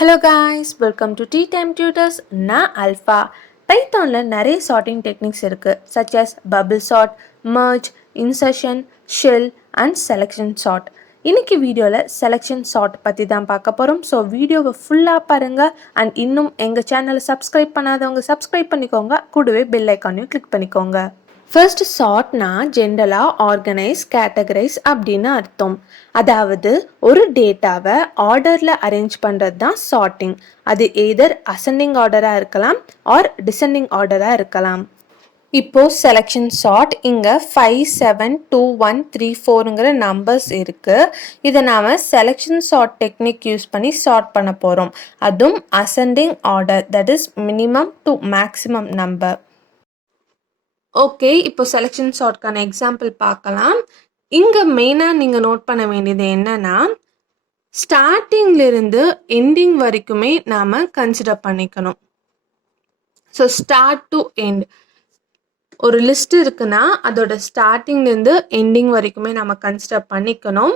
Hello guys, welcome to Teatimetutors. நான் Alpha. பைத்தானில் நிறைய sorting techniques இருக்குது such as bubble sort, merge, insertion, shell and selection sort. இன்னைக்கு வீடியோவில் selection chart பற்றி தான் பார்க்க போகிறோம். ஸோ வீடியோவை ஃபுல்லாக பாருங்கள் அண்ட் இன்னும் எங்கள் சேனலை சப்ஸ்கிரைப் பண்ணாதவங்க சப்ஸ்கிரைப் பண்ணிக்கோங்க, கூடவே பெல் ஐக்கானையும் கிளிக் பண்ணிக்கோங்க. ஃபர்ஸ்ட் சார்ட்னா ஜென்ரலாக ஆர்கனைஸ், கேட்டகரைஸ் அப்படின்னு அர்த்தம். அதாவது ஒரு டேட்டாவை ஆர்டரில் அரேஞ்ச் பண்ணுறது தான் சார்ட்டிங். அது எய்தர் அசெண்டிங் ஆர்டராக இருக்கலாம் ஆர் டிசெண்டிங் ஆர்டராக இருக்கலாம். இப்போது செலெக்ஷன் சார்ட் இங்கே 5, 7, 2, 1, 3, 4ங்கிற நம்பர்ஸ் இருக்குது. இதை நாம் செலெக்ஷன் சார்ட் டெக்னிக் யூஸ் பண்ணி சார்ட் பண்ண போகிறோம். அதுவும் ascending order, that is minimum to maximum number. Okay, இப்போ செலெக்ஷன் சார்ட்கான எக்ஸாம்பிள் பார்க்கலாம். இங்கே மெயினாக நீங்கள் நோட் பண்ண வேண்டியது என்னன்னா, ஸ்டார்டிங்லேருந்து எண்டிங் வரைக்குமே நாம் கன்சிடர் பண்ணிக்கணும். ஸோ ஸ்டார்ட் டு எண்ட் ஒரு லிஸ்ட் இருக்குன்னா அதோட ஸ்டார்டிங்லேருந்து எண்டிங் வரைக்குமே நம்ம கன்சிடர் பண்ணிக்கணும்.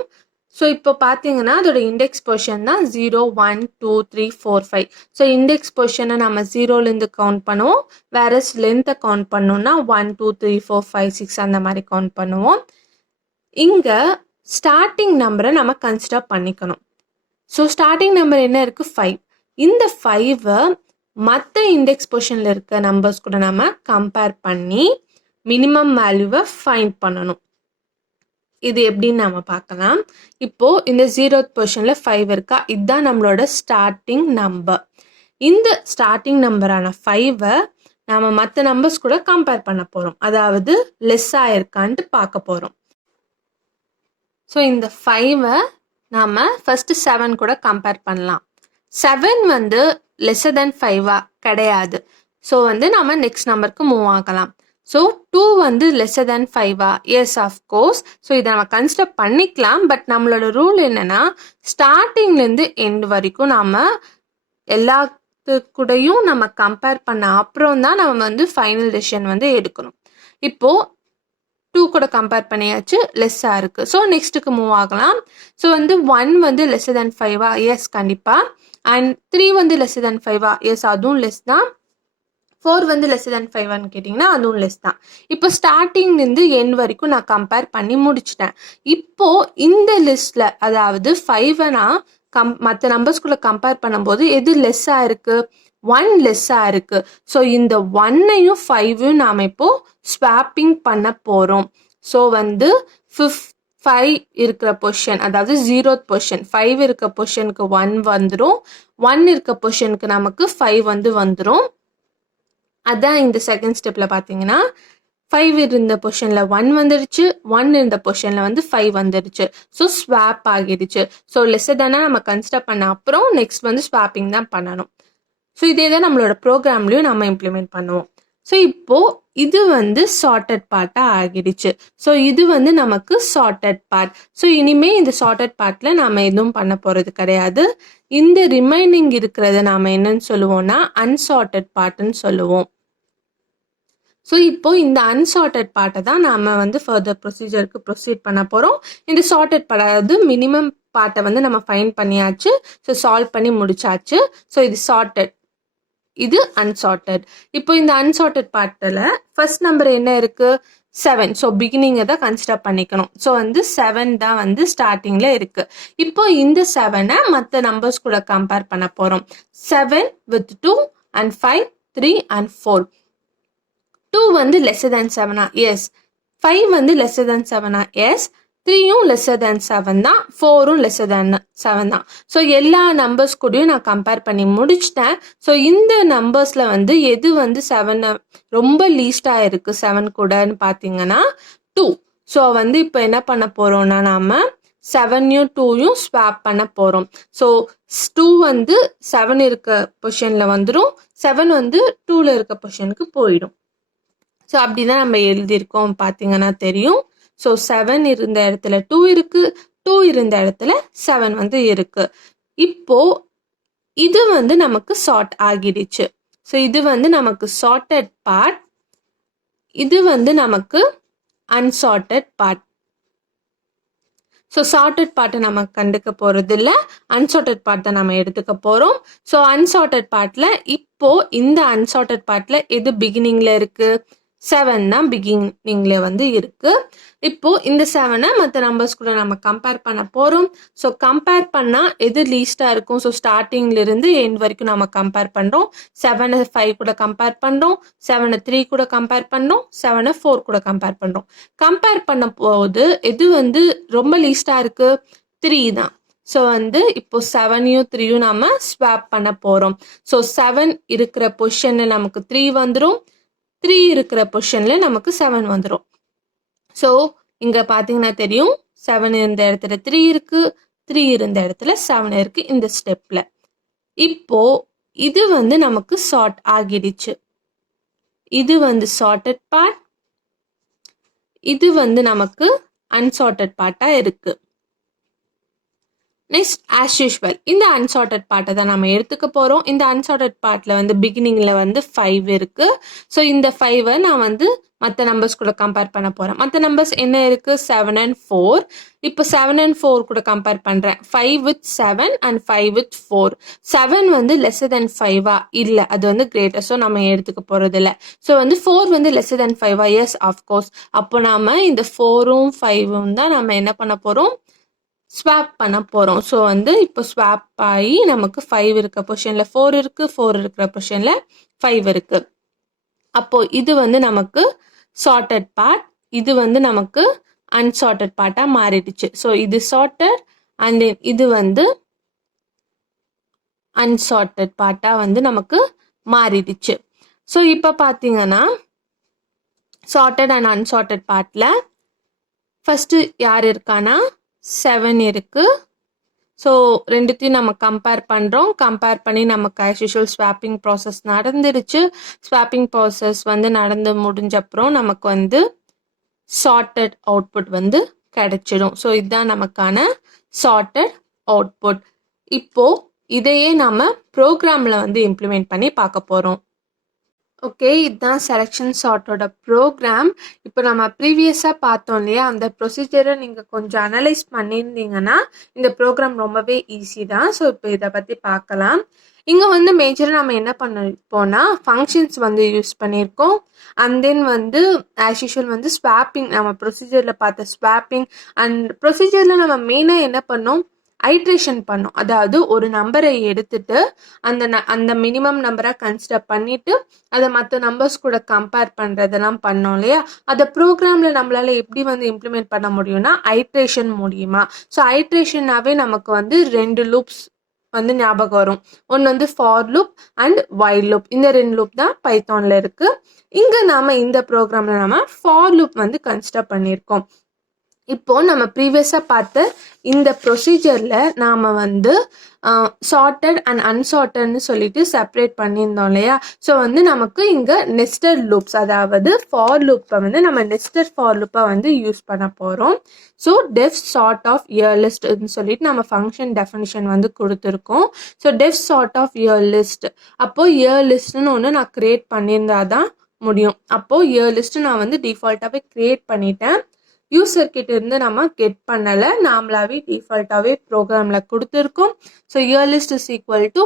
ஸோ இப்போ பார்த்தீங்கன்னா அதோட இண்டெக்ஸ் பொசிஷன் தான் 0, 1, 2, 3, 4, 5. ஸோ இண்டெக்ஸ் பொசிஷனை நம்ம 0லேருந்து கவுண்ட் பண்ணுவோம். வேற லென்த்தை கவுண்ட் பண்ணோம்னா 1, 2, 3, 4, 5, 6 அந்த மாதிரி கவுண்ட் பண்ணுவோம். இங்கே ஸ்டார்டிங் நம்பரை நம்ம கன்சிடர் பண்ணிக்கணும். ஸோ ஸ்டார்டிங் நம்பர் என்ன இருக்குது? 5. இந்த 5-ஐ மற்ற இண்டெக்ஸ் பொசிஷனில் இருக்க நம்பர்ஸ் கூட நம்ம கம்பேர் பண்ணி மினிமம் வேல்யூவை ஃபைண்ட் பண்ணணும். இது எப்படின்னு நம்ம பார்க்கலாம். இப்போ இந்த 0th பொசிஷன்ல 5 இருக்கா, இதுதான் நம்மளோட ஸ்டார்டிங் நம்பர். இந்த ஸ்டார்டிங் நம்பரான 5-ஐ நாம மற்ற நம்பர்ஸ் கூட கம்பேர் பண்ண போறோம், அதாவது லெஸ்ஸா இருக்கான்ட்டு பார்க்க போறோம். ஸோ இந்த 5-ஐ நாம ஃபர்ஸ்ட் 7 கூட கம்பேர் பண்ணலாம். 7 வந்து லெஸ்ஸர் தென் 5-ஆ கிடையாது. ஸோ வந்து நாம நெக்ஸ்ட் நம்பருக்கு மூவ் ஆகலாம். ஸோ 2 வந்து லெஸ்ஸர் தென் 5-ஆ? Yes, of course. ஸோ இதை நம்ம கன்சிடர் பண்ணிக்கலாம். பட் நம்மளோட ரூல் என்னன்னா, ஸ்டார்டிங்லேருந்து எண்ட் வரைக்கும் நாம் எல்லாத்துக்கூடையும் நம்ம கம்பேர் பண்ண அப்புறம் தான் நம்ம வந்து ஃபைனல் டெசிஷன் வந்து எடுக்கணும். இப்போது 2 கூட கம்பேர் பண்ணியாச்சு, லெஸ்ஸாக இருக்குது. ஸோ நெக்ஸ்ட்டுக்கு மூவ் ஆகலாம். ஸோ வந்து 1 வந்து லெஸ்ஸர் தென் 5-ஆ? எஸ், கண்டிப்பாக. அண்ட் 3 வந்து லெஸ்ஸர் தென் 5-ஆ? எஸ், அதுவும் லெஸ் தான். 4 வந்து லெஸ் தென் 5-ஆன்னு கேட்டிங்கன்னா அதுவும் லெஸ் தான். இப்போ ஸ்டார்டிங்லேருந்து எண்ட் வரைக்கும் நான் கம்பேர் பண்ணி முடிச்சிட்டேன். இப்போ இந்த லிஸ்ட்டில், அதாவது 5-ஐ நான் மற்ற நம்பர்ஸ்குள்ளே கம்பேர் பண்ணும்போது எது லெஸ்ஸாக இருக்குது? 1 லெஸ்ஸாக இருக்குது. ஸோ இந்த 1ஐயும் 5-ஐயும் நாம் இப்போது ஸ்வாப்பிங் பண்ண போகிறோம். ஸோ வந்து 5 இருக்கிற பொசிஷன், அதாவது 0th பொசிஷன், 5 இருக்க பொசிஷனுக்கு 1 வந்துடும். 1 இருக்க பொசிஷனுக்கு நமக்கு 5 வந்து வந்துடும். அதான் இந்த செகண்ட் ஸ்டெப்பில் பார்த்தீங்கன்னா 5 இருந்த பொசிஷனில் 1 வந்துடுச்சு, 1 இருந்த பொசிஷனில் வந்து 5 வந்துடுச்சு. ஸோ ஸ்வாப் ஆகிடுச்சு. ஸோ லெஸ்ஸர் தானே நம்ம கன்சிடர் பண்ண அப்புறம் நெக்ஸ்ட் வந்து ஸ்வாப்பிங் தான் பண்ணணும். ஸோ இதே தான் நம்மளோட ப்ரோக்ராம்லையும் நம்ம இம்ப்ளிமெண்ட் பண்ணுவோம். ஸோ இப்போது இது வந்து சார்ட்டட் பார்ட்டாக ஆகிடுச்சு. ஸோ இது வந்து நமக்கு சார்ட்டட் பார்ட். ஸோ இனிமேல் இந்த சார்ட்டட் பார்ட்டில் நாம் எதுவும் பண்ண போகிறது கிடையாது. இந்த ரிமைனிங் இருக்கிறத நாம் என்னன்னு சொல்லுவோம்னா அன்சார்ட்டட் பார்ட்டுன்னு சொல்லுவோம். ஸோ இப்போ இந்த அன்சார்ட்டட் பார்ட்டை தான் நாம் வந்து ஃபர்தர் ப்ரொசீஜருக்கு ப்ரொசீட் பண்ண போகிறோம். இந்த சார்ட்டட் பார்ட், அதாவது மினிமம் பார்ட்டை வந்து நம்ம ஃபைண்ட் பண்ணியாச்சு. ஸோ சால்வ் பண்ணி முடிச்சாச்சு. ஸோ இது சார்ட்டட், இது அன்சார்ட்டட். இப்போ இந்த அன்சார்ட்டட் பார்ட்டில் ஃபர்ஸ்ட் நம்பர் என்ன இருக்குது? 7. ஸோ பிகினிங்கை தான் கன்சிடர் பண்ணிக்கணும். ஸோ வந்து 7 தான் வந்து ஸ்டார்டிங்கில் இருக்குது. இப்போ இந்த 7-ஐ மற்ற நம்பர்ஸ் கூட கம்பேர் பண்ண போகிறோம். 7 with 2 and 5, 3 and 4. 2 வந்து லெஸ்ஸர் தேன் 7-ஆ? எஸ். 5 வந்து லெஸ்ஸர் தேன் 7-ஆ? எஸ். 3யும் லெஸ்ஸர் தேன் 7 தான், 4ம் லெஸ்ஸர் தேன் 7 தான். ஸோ எல்லா நம்பர்ஸ் கூடயும் நான் கம்பேர் பண்ணி முடிச்சிட்டேன். ஸோ இந்த நம்பர்ஸில் வந்து எது வந்து 7 ரொம்ப லீஸ்டாக இருக்குது 7 கூடன்னு பார்த்தீங்கன்னா 2. ஸோ வந்து இப்போ என்ன பண்ண போகிறோம்னா நாம் 7யும் 2யும் ஸ்வாப் பண்ண போகிறோம். ஸோ 2 வந்து 7 இருக்க பொசிஷனில் வந்துடும், 7 வந்து 2ல் இருக்க பொசிஷனுக்கு போயிடும். ஸோ அப்படி தான் நம்ம எழுதியிருக்கோம், பார்த்தீங்கன்னா தெரியும். ஸோ 7 இருந்த இடத்துல 2 இருக்குது, 2 இருந்த இடத்துல 7 வந்து இருக்குது. இப்போ இது வந்து நமக்கு சார்ட் ஆகிடுச்சு. ஸோ இது வந்து நமக்கு சார்ட்டட் பார்ட், இது வந்து நமக்கு அன்சார்ட்டட் பார்ட். ஸோ சார்ட்டட் பார்ட்டை நம்ம கண்டுக்க போகிறது இல்லை, அன்சார்ட்டட் பார்ட் தான் நம்ம எடுத்துக்க போகிறோம். ஸோ அன்சார்ட்டட் பார்ட்டில் இப்போ இந்த அன்சார்ட்டட் பார்ட்டில் எது பிகினிங்கில் இருக்குது? 7 தான் பிகினிங்கில் வந்து இருக்குது. இப்போது இந்த 7-ஐ மற்ற நம்பர்ஸ் கூட நம்ம கம்பேர் பண்ண போகிறோம். ஸோ கம்பேர் பண்ணால் எது லீஸ்ட்டாக இருக்கும்? ஸோ ஸ்டார்டிங்லேருந்து எண்ட் வரைக்கும் நம்ம கம்பேர் பண்ணுறோம். 7-ஐ 5 கூட கம்பேர் பண்ணுறோம், 7-ஐ 3 கூட கம்பேர் பண்ணுறோம், 7-ஐ 4 கூட கம்பேர் பண்ணுறோம். கம்பேர் பண்ண போது எது வந்து ரொம்ப லீஸ்ட்டாக இருக்குது? 3 தான். ஸோ வந்து இப்போ 7-யும் 3-யும் நம்ம ஸ்வாப் பண்ண போகிறோம். ஸோ 7 இருக்கிற பொசிஷனில் நமக்கு 3 வந்துடும், 3 இருக்கிற பொசிஷனில் நமக்கு 7 வந்துடும். ஸோ இங்கே பார்த்தீங்கன்னா தெரியும், 7 இருந்த இடத்துல 3 இருக்குது, 3 இருந்த இடத்துல 7 இருக்குது இந்த ஸ்டெப்பில். இப்போ இது வந்து நமக்கு சார்ட் ஆகிடுச்சு. இது வந்து சார்ட்டட் பார்ட், இது வந்து நமக்கு அன்சார்ட்டட் பார்ட்டாக இருக்குது. நெக்ஸ்ட் ஆஸ் யூஷுவல் இந்த அன்சார்ட்டட் பார்ட்டை தான் நம்ம எடுத்துக்க போகிறோம். இந்த அன்சார்ட்டட் பார்ட்டில் வந்து பிகினிங்கில் வந்து 5 இருக்குது. ஸோ இந்த 5-ஐ நான் வந்து மற்ற நம்பர்ஸ் கூட கம்பேர் பண்ண போகிறேன். மற்ற நம்பர்ஸ் என்ன இருக்குது? 7 and 4. இப்போ 7 and 4 கூட கம்பேர் பண்ணுறேன். 5 with 7 and 5 with 4. 7 வந்து lesser than 5-ஆ? இல்லை, அது வந்து கிரேட்டர். ஸோ நம்ம எடுத்துக்க போகிறது இல்லை. ஸோ வந்து 4 வந்து lesser than 5-ஆ? Yes, of course. அப்போ நாம் இந்த 4-ம் 5-ம் தான் நம்ம என்ன பண்ண போகிறோம்? ஸ்வாப் பண்ண போகிறோம். ஸோ வந்து இப்போ ஸ்வாப் ஆகி நமக்கு 5 இருக்க பொசிஷனில் 4 இருக்குது, 4 இருக்கிற பொசிஷனில் 5 இருக்குது. அப்போது இது வந்து நமக்கு சார்ட்டட் பார்ட், இது வந்து நமக்கு அன்சார்ட்டட் பார்ட்டாக மாறிடுச்சு. ஸோ இது சார்ட்டட் அண்ட் தென் இது வந்து அன்சார்ட்டட் பார்ட்டாக வந்து நமக்கு மாறிடுச்சு. ஸோ இப்போ பார்த்தீங்கன்னா சார்ட்டட் அண்ட் அன்சார்ட்டட் பார்ட்டில் ஃபஸ்ட்டு யார் இருக்கானா 7 இருக்குது. ஸோ ரெண்டுத்தையும் நம்ம கம்பேர் பண்ணுறோம். கம்பேர் பண்ணி நமக்கு ஆஸ் யூஷுவல் ஸ்வாப்பிங் ப்ராசஸ் நடந்துருச்சு. ஸ்வாப்பிங் ப்ராசஸ் வந்து நடந்து முடிஞ்சப்புறம் நமக்கு வந்து சார்ட்டட் அவுட்புட் வந்து கிடைச்சிடும். ஸோ இதுதான் நமக்கான சார்ட்டட் அவுட்புட். இப்போது இதையே நம்ம ப்ரோக்ராமில் வந்து இம்ப்ளிமெண்ட் பண்ணி பார்க்க போகிறோம். ஓகே, இதுதான் செலெக்ஷன் சார்ட்டோட ப்ரோக்ராம். இப்போ நம்ம ப்ரீவியஸாக பார்த்தோம் இல்லையா, அந்த ப்ரொசீஜரை நீங்கள் கொஞ்சம் அனலைஸ் பண்ணியிருந்தீங்கன்னா இந்த ப்ரோக்ராம் ரொம்பவே ஈஸி தான். ஸோ இப்போ இதை பற்றி பார்க்கலாம். இங்கே வந்து மேஜராக நம்ம என்ன பண்ணிருப்போம்னா ஃபங்க்ஷன்ஸ் வந்து யூஸ் பண்ணியிருக்கோம். அண்ட் தென் வந்து ஆஸ் யூஷுவல் வந்து ஸ்வாப்பிங், நம்ம ப்ரொசீஜரில் பார்த்த ஸ்வாப்பிங் அண்ட் ப்ரொசீஜரில் நம்ம மெயினாக என்ன பண்ணோம்? ஐட்ரேஷன் பண்ணோம். அதாவது ஒரு நம்பரை எடுத்துட்டு அந்த மினிமம் நம்பராக கன்சிடர் பண்ணிட்டு அதை மற்ற நம்பர்ஸ் கூட கம்பேர் பண்ணுறதெல்லாம் பண்ணோம் இல்லையா. அதை ப்ரோக்ராமில் நம்மளால் எப்படி வந்து இம்ப்ளிமெண்ட் பண்ண முடியும்னா ஐட்ரேஷன் மூலியமா. ஸோ ஐட்ரேஷன்னாவே நமக்கு வந்து 2 லூப்ஸ் வந்து ஞாபகம் வரும். ஒன்று வந்து for loop and while loop. இந்த 2 லூப் தான் பைத்தானில் இருக்குது. இங்கே நாம் இந்த ப்ரோக்ராமில் நம்ம ஃபார் லூப் வந்து கன்சிடர் பண்ணியிருக்கோம். இப்போ நம்ம ப்ரீவியஸாக பார்த்த இந்த ப்ரொசீஜரில் நாம் வந்து சார்ட்டட் அண்ட் அன்சார்ட்டட்னு சொல்லிட்டு செப்பரேட் பண்ணியிருந்தோம் இல்லையா. ஸோ வந்து நமக்கு இங்கே நெஸ்டட் லூப்ஸ், அதாவது ஃபார் லூப்பை வந்து நம்ம நெஸ்டட் ஃபார் லூப்பை வந்து யூஸ் பண்ண போகிறோம். So def sort of year லிஸ்ட்னு சொல்லிட்டு நம்ம ஃபங்க்ஷன் டெஃபினிஷன் வந்து கொடுத்துருக்கோம். So def sort of year list, அப்போது இயர் லிஸ்ட்னு ஒன்று நான் க்ரியேட் பண்ணியிருந்தா தான் முடியும். அப்போது இயர் லிஸ்ட்டு நான் வந்து டிஃபால்ட்டாகவே க்ரியேட் பண்ணிட்டேன். யூசர் கிட்ட இருந்து நம்ம கெட் பண்ணலை, நாமளாவே டிஃபால்ட்டாகவே ப்ரோக்ராமில் கொடுத்துருக்கோம். So your list is equal to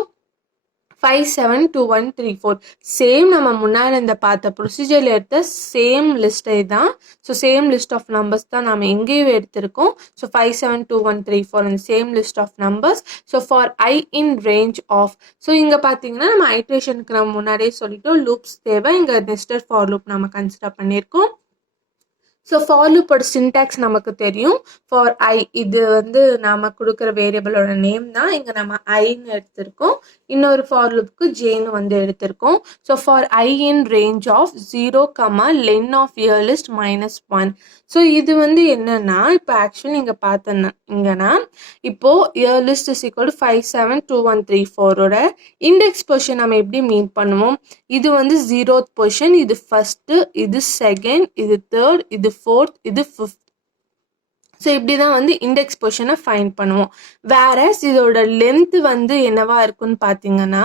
572134. Same நம்ம முன்னாடி இந்த பார்த்த ப்ரொசீஜரில் எடுத்த சேம் லிஸ்ட்டை தான். So same list of numbers தான் நம்ம எங்கேயும் எடுத்திருக்கோம். ஸோ 572134 அந்த same list of numbers. So for I in range of, so இங்கே பார்த்தீங்கன்னா நம்ம ஐட்ரேஷனுக்கு நம்ம முன்னாடியே சொல்லிட்டோம் லூப்ஸ் தேவை. இங்கே நெஸ்டட் ஃபார் லூப் நம்ம கன்சிடர் பண்ணியிருக்கோம். ஸோ ஃபார் லூப்போட சின்டாக்ஸ் நமக்கு தெரியும். ஃபார் ஐ, இது வந்து நம்ம கொடுக்குற வேரியபிளோட நேம் தான். இங்கே நம்ம ஐன்னு எடுத்திருக்கோம். இன்னொரு ஃபார் லூப்புக்கு ஜேன்னு வந்து எடுத்திருக்கோம். So for I in range of 0, len of year list -1. So இது வந்து என்னன்னா, இப்போ ஆக்சுவலி இங்கே பார்த்தீங்கன்னா இப்போது இயர் லிஸ்ட் இஸ் ஈக்குவல் 572134ஓட இண்டெக்ஸ் பொசிஷன் நம்ம எப்படி மீன் பண்ணுவோம்? இது வந்து 0th பொசிஷன், இது ஃபர்ஸ்ட்டு, இது செகண்ட், இது தேர்ட், இது ஃபோர்த், இது ஃபிஃப்த். ஸோ இப்படி தான் வந்து இண்டெக்ஸ் பொசிஷனை ஃபைண்ட் பண்ணுவோம். வேறஸ் இதோட லென்த் வந்து என்னவா இருக்குன்னு பார்த்தீங்கன்னா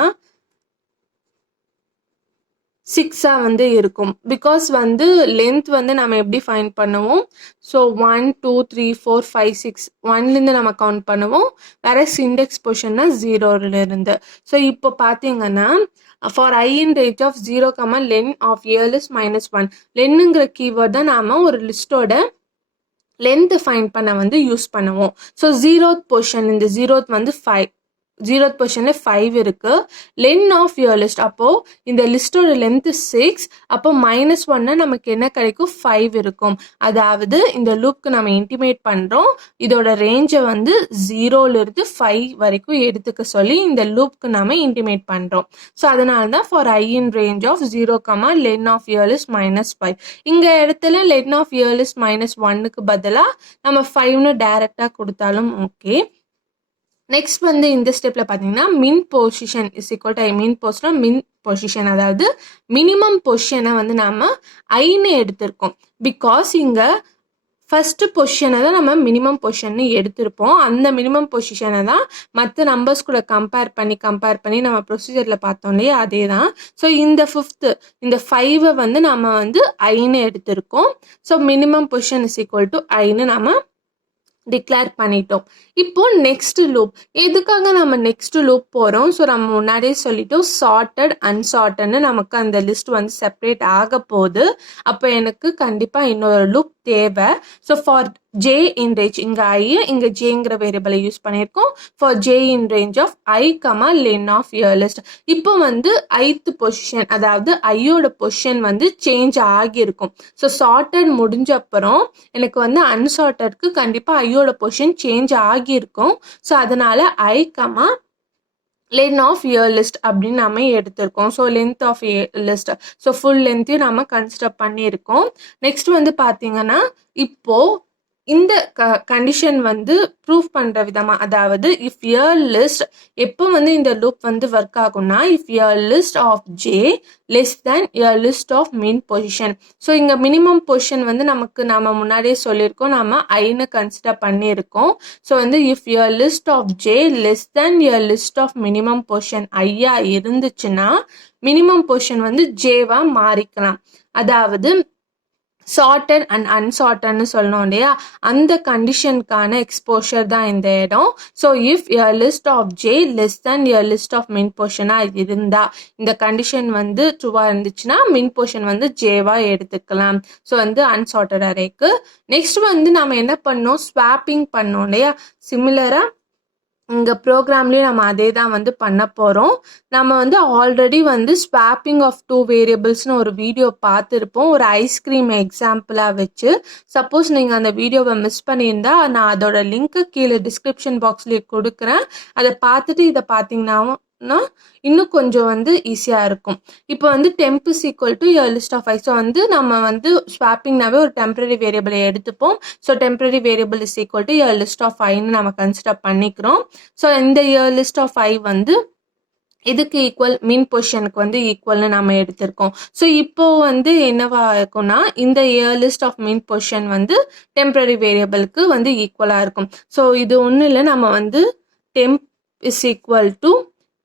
6 வந்து இருக்கும். பிகாஸ் வந்து லென்த் வந்து நம்ம எப்படி ஃபைண்ட் பண்ணுவோம்? ஸோ 1 2 3 4 5 6 1லேருந்து நம்ம கவுண்ட் பண்ணுவோம். வேற இண்டெக்ஸ் பொசிஷன்னா 0லேருந்து. ஸோ இப்போ பார்த்தீங்கன்னா for I in range of 0, len of year list -1 லென்னுங்கிற keyword தான் நாம ஒரு லிஸ்டோட லென்த் ஃபைண்ட் பண்ண வந்து யூஸ் பண்ணுவோம். ஸோ 0th பொசிஷன், இந்த 0th வந்து 5, 0th பொசிஷன்ல 5 இருக்கு. லென் ஆஃப் யுவர் லிஸ்ட், அப்போ இந்த லிஸ்டோட லென்த் 6, அப்போ -1 நமக்கு என்ன கிடைக்கும்? 5 இருக்கும். அதாவது இந்த லூப்க்கு நம்ம இன்டிமேட் பண்றோம் இதோட ரேஞ்சை வந்து 0லிருந்து 5 வரைக்கும் எடுத்துக்க சொல்லி இந்த லூப்க்கு நாம இன்டிமேட் பண்றோம். ஸோ அதனால தான் for I in range of 0, len of year list -5. இங்க இடத்துல len of year list -1க்கு பதிலா நம்ம 5ன்னு டைரக்டா கொடுத்தாலும் ஓகே. நெக்ஸ்ட் வந்து இந்த ஸ்டெப்ல பார்த்தீங்கன்னா மின் பொசிஷன் இஸ் ஈக்குவல் டு ஐ மீன் போஸ்ட்னா மின் பொசிஷன், அதாவது மினிமம் பொசிஷனை வந்து நம்ம ஐன்னு எடுத்திருக்கோம். பிகாஸ் இங்க ஃபர்ஸ்ட் பொசிஷனை தான் நம்ம மினிமம் பொசிஷன் எடுத்திருப்போம். அந்த மினிமம் பொசிஷனை தான் மற்ற நம்பர்ஸ் கூட கம்பேர் பண்ணி நம்ம ப்ரொசீஜர்ல பார்த்தோம் இல்லையா, அதே தான். ஸோ இந்த 5th, இந்த 5 வந்து நம்ம வந்து ஐன்னு எடுத்திருக்கோம். So minimum position is equal to ஐன்னு நம்ம டிக்ளேர் பண்ணிட்டோம். இப்போ நெக்ஸ்ட் லூப், எதுக்காக நம்ம நெக்ஸ்ட் லூப் போறோம்? ஸோ நம்ம முன்னாடியே சொல்லிட்டோம் சார்ட்டட் அன்சார்ட்டட்னு நமக்கு அந்த லிஸ்ட் வந்து செப்பரேட் ஆக போகுது. அப்போ எனக்கு கண்டிப்பா இன்னொரு லூப் தேவை. So for J in range, இங்க ஐ இங்க ஜேங்கிற வேரியபிளை யூஸ் பண்ணியிருக்கோம். For J in range of I, len of your list. இப்போ வந்து ஐத் பொசிஷன், அதாவது ஐயோட பொசிஷன் வந்து சேஞ்ச் ஆகியிருக்கும். ஸோ சார்ட்டட் முடிஞ்ச அப்புறம் எனக்கு வந்து அன்சார்ட்டட்க்கு கண்டிப்பா ஐயோட பொசிஷன் சேஞ்ச் ஆகியிருக்கும். ஸோ அதனால I, len of year list அப்படின்னு நம்ம எடுத்திருக்கோம். So length of list, so full லென்த்தையும் நம்ம கன்சிடர் பண்ணியிருக்கோம். நெக்ஸ்ட் வந்து பார்த்தீங்கன்னா இப்போ இந்த கண்டிஷன் வந்து ப்ரூவ் பண்ற விதமா, அதாவது இஃப் இயர் லிஸ்ட் எப்போ வந்து இந்த லூப் வந்து ஒர்க் ஆகும்னா if your list of J less than your list of min position. So இங்க மினிமம் பொசிஷன் வந்து நம்ம முன்னாடியே சொல்லியிருக்கோம், நம்ம ஐன்னு கன்சிடர் பண்ணியிருக்கோம். ஸோ வந்து if your list of J less than your list of minimum position ஐயா இருந்துச்சுன்னா மினிமம் பொசிஷன் வந்து ஜேவா மாறிக்கலாம். அதாவது சார்ட்டட் அண்ட் அன்சார்ட்டட்னு சொல்லணும் இல்லையா, அந்த கண்டிஷனுக்கான எக்ஸ்போஷர் தான் இந்த இடம். So if your list of J less than your list of min பொசிஷனா இருந்தா, இந்த கண்டிஷன் வந்து ட்ரூவா இருந்துச்சுன்னா மின் பொசிஷன் வந்து ஜேவா எடுத்துக்கலாம். ஸோ வந்து அன்சார்ட்டட் அரேக்கு. நெக்ஸ்ட் வந்து நம்ம என்ன பண்ணோம்? ஸ்வாப்பிங் பண்ணோம் இல்லையா, சிமிலரா இங்க ப்ரோக்ராம்லேயும் நம்ம அதே தான் வந்து பண்ண போகிறோம். நம்ம வந்து ஆல்ரெடி வந்து ஸ்வாப்பிங் ஆஃப் 2 வேரியபிள்ஸ்னு ஒரு வீடியோ பார்த்துருப்போம், ஒரு ஐஸ்கிரீம் எக்ஸாம்பிளாக வச்சு. சப்போஸ் நீங்கள் அந்த வீடியோவை மிஸ் பண்ணியிருந்தா நான் அதோட லிங்க்கு கீழே டிஸ்கிரிப்ஷன் பாக்ஸ்லேயே கொடுக்குறேன். அதை பார்த்துட்டு இதை பார்த்தீங்கன்னா இன்னும் கொஞ்சம் வந்து ஈஸியாக இருக்கும். இப்போ வந்து temp is equal to your list of I. So வந்து நம்ம வந்து ஸ்வாப்பிங்னாவே ஒரு டெம்பரரி வேரியபிளை எடுத்துப்போம். So temporary variable is equal to your list of Iன்னு நம்ம கன்சிடர் பண்ணிக்கிறோம். ஸோ இந்த your list of I வந்து இதுக்கு ஈக்குவல், மின் பொசிஷனுக்கு வந்து ஈக்குவல்னு நம்ம எடுத்திருக்கோம். ஸோ இப்போ வந்து என்னவா இருக்கும்னா இந்த year list of min position வந்து டெம்பரரி வேரியபிளுக்கு வந்து ஈக்குவலாக இருக்கும். ஸோ இது ஒன்றும் இல்லை, நம்ம வந்து temp is equal to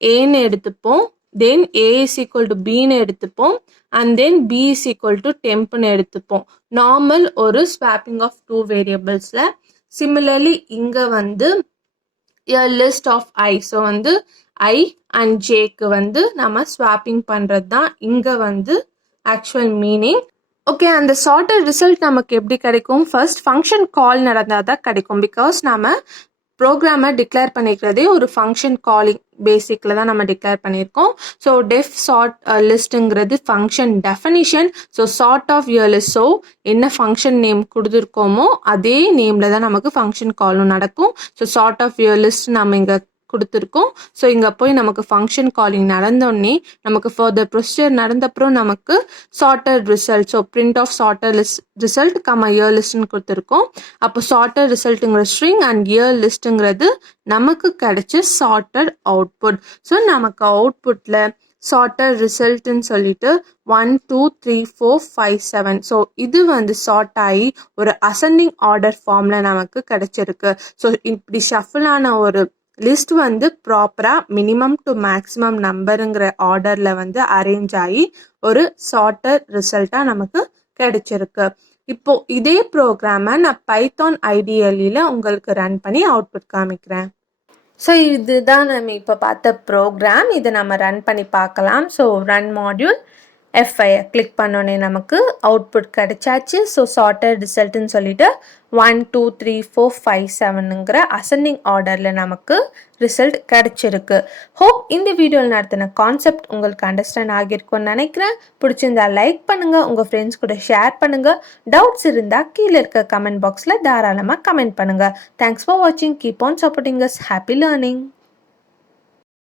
ஏன்னு எடுத்துப்போம், then A is equal to பின்னு எடுத்துப்போம், and then B is equal to டெம்ப்னு எடுத்துப்போம். நார்மல் ஒரு ஸ்வாப்பிங் ஆஃப் 2 வேரியபிள்ஸில். சிமிலர்லி இங்கே வந்து your list of I, so வந்து ஐ அண்ட் ஜேக்கு வந்து நம்ம ஸ்வாப்பிங் பண்ணுறது தான் இங்கே வந்து ஆக்சுவல் மீனிங். ஓகே, அந்த சார்ட்டட் ரிசல்ட் நமக்கு எப்படி கிடைக்கும்? ஃபர்ஸ்ட் ஃபங்க்ஷன் கால் நடந்தால் தான் கிடைக்கும். பிகாஸ் நம்ம ப்ரோக்ராமை டிக்ளேர் பண்ணிக்கிறதே ஒரு ஃபங்க்ஷன் காலிங் பேசிக்கில் தான் நம்ம டிக்ளேர் பண்ணியிருக்கோம். ஸோ டெஃப் சார்ட் லிஸ்ட்டுங்கிறது function definition. So sort of year list, so என்ன ஃபங்க்ஷன் நேம் கொடுத்துருக்கோமோ அதே நேமில் தான் நமக்கு ஃபங்க்ஷன் காலும் நடக்கும். So sort of year list நம்ம இங்கே கொடுத்துருக்கோம். ஸோ இங்கே போய் நமக்கு ஃபங்க்ஷன் காலிங் நடந்தோடனே நமக்கு ஃபர்தர் ப்ரொசீஜர் நடந்தப்புறம் நமக்கு sorted result, so print of sorted result year லிஸ்ட்னு கொடுத்துருக்கோம். அப்போ சார்ட்டட் ரிசல்ட்டுங்கிற ஸ்ட்ரிங் அண்ட் இயர் லிஸ்ட்டுங்கிறது நமக்கு கிடைச்ச சார்ட்டட் அவுட்புட். ஸோ நமக்கு அவுட்புட்டில் சார்ட்டட் ரிசல்ட்னு சொல்லிட்டு 1 2 3 4 5 7, ஸோ இது வந்து சார்ட் ஆகி ஒரு அசெண்டிங் ஆர்டர் ஃபார்மில் நமக்கு கிடைச்சிருக்கு. ஸோ இப்படி ஷஃபிளான ஒரு லிஸ்ட் வந்து ப்ராப்பராக மினிமம் டு மேக்ஸிமம் நம்பருங்கிற ஆர்டரில் வந்து அரேஞ்ச் ஆகி ஒரு சார்ட்டர் ரிசல்ட்டாக நமக்கு கிடைச்சிருக்கு. இப்போ இதே ப்ரோக்ராமை நான் பைத்தான் ஐடிஎல்லியில் உங்களுக்கு ரன் பண்ணி அவுட்புட் காமிக்கிறேன். ஸோ இதுதான் நம்ம இப்போ பார்த்த ப்ரோக்ராம். இதை நம்ம ரன் பண்ணி பார்க்கலாம். So run module F5 click பண்ணோன்னே நமக்கு அவுட்புட் கிடைச்சாச்சு. ஸோ சார்ட்டட் ரிசல்ட்டுன்னு சொல்லிட்டு 1 2 3 4 5 7ங்கிற அசெண்டிங் ஆர்டரில் நமக்கு ரிசல்ட் கிடைச்சிருக்கு. ஹோப் இந்த வீடியோவில் நடத்தின கான்செப்ட் உங்களுக்கு அண்டர்ஸ்டாண்ட் ஆகியிருக்கும்னு நினைக்கிறேன். பிடிச்சிருந்தா லைக் பண்ணுங்கள், உங்கள் ஃப்ரெண்ட்ஸ் கூட ஷேர் பண்ணுங்கள். டவுட்ஸ் இருந்தால் கீழே இருக்க கமெண்ட் பாக்ஸில் தாராளமாக கமெண்ட் பண்ணுங்கள். தேங்க்ஸ் ஃபார் வாட்சிங். Keep on supporting us. Happy learning.